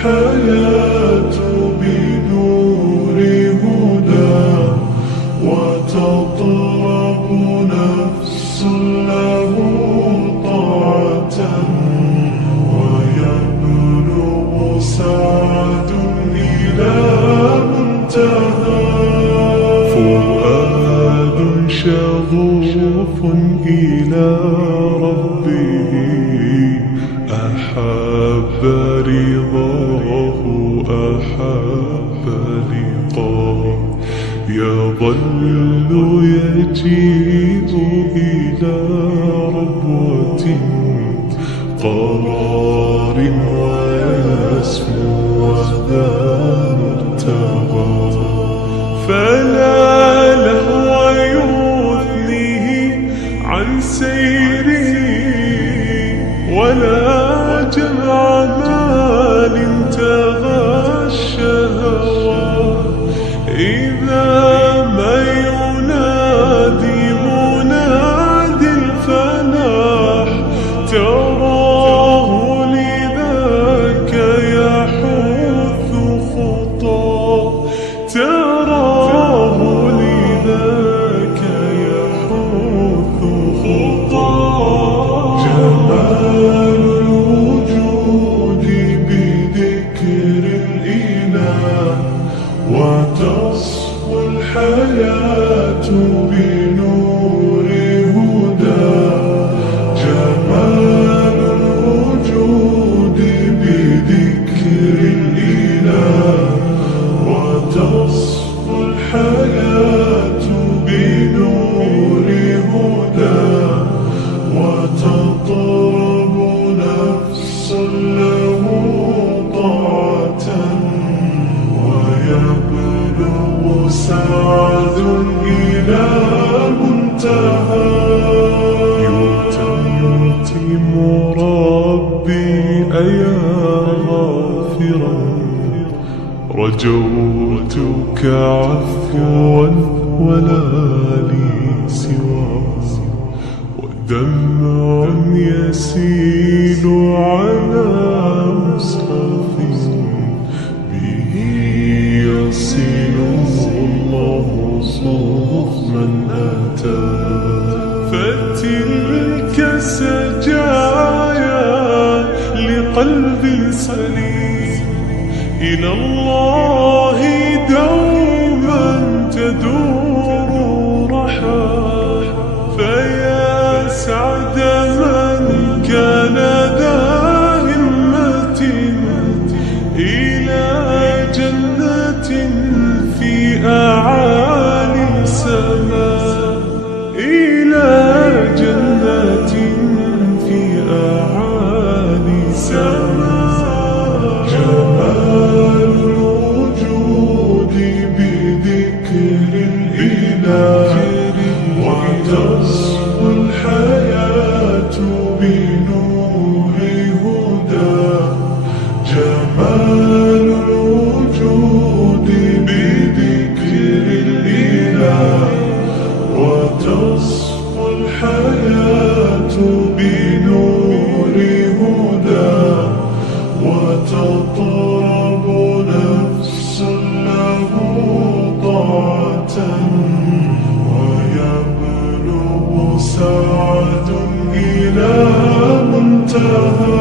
الحياة بنور هدى وتطرب نفس له طاعة ويبلغ سعد إلى منتهى فؤاد شغوف إلى ربه أحب رضاه أحب لقاه يظل يجيء إلى ربوة قرار ويسمو وذا مرتضى فلا لهو يثنيه عن سيره ولا جمع مال تغشى هواه إذا ما ينادي منادي الفلاح تراه لذاك يحث خطاه تراه لذاك يحث خطاه جمال الوجود بذكر الإله وتصفو الحياة بنور هدى جمال الوجود بذكر الإله وتصفو الحياة بنور هدى وتطرب نفس له طاعة ويبلغ سعد إلى منتهى يتم ربي أيا غافرا رجوتك عفوا ولا لي سواه ودمع يسيل على مصحف به يصل الله صوف من أتى فتلك سجايا لقلب سليم إلى الله دوما تدور رحاه فيا سعد من كان ذا همة إلى جنة في أعالي السماء إلى جنة في أعالي السماء جمال الوجود بذكر الإله وتصفو الحياة بنور هدى جمال الوجود بذكر الإله وتصفو الحياة بنور هدى وتطرب نفس له طاعة ويبلغ سعد إلى منتهى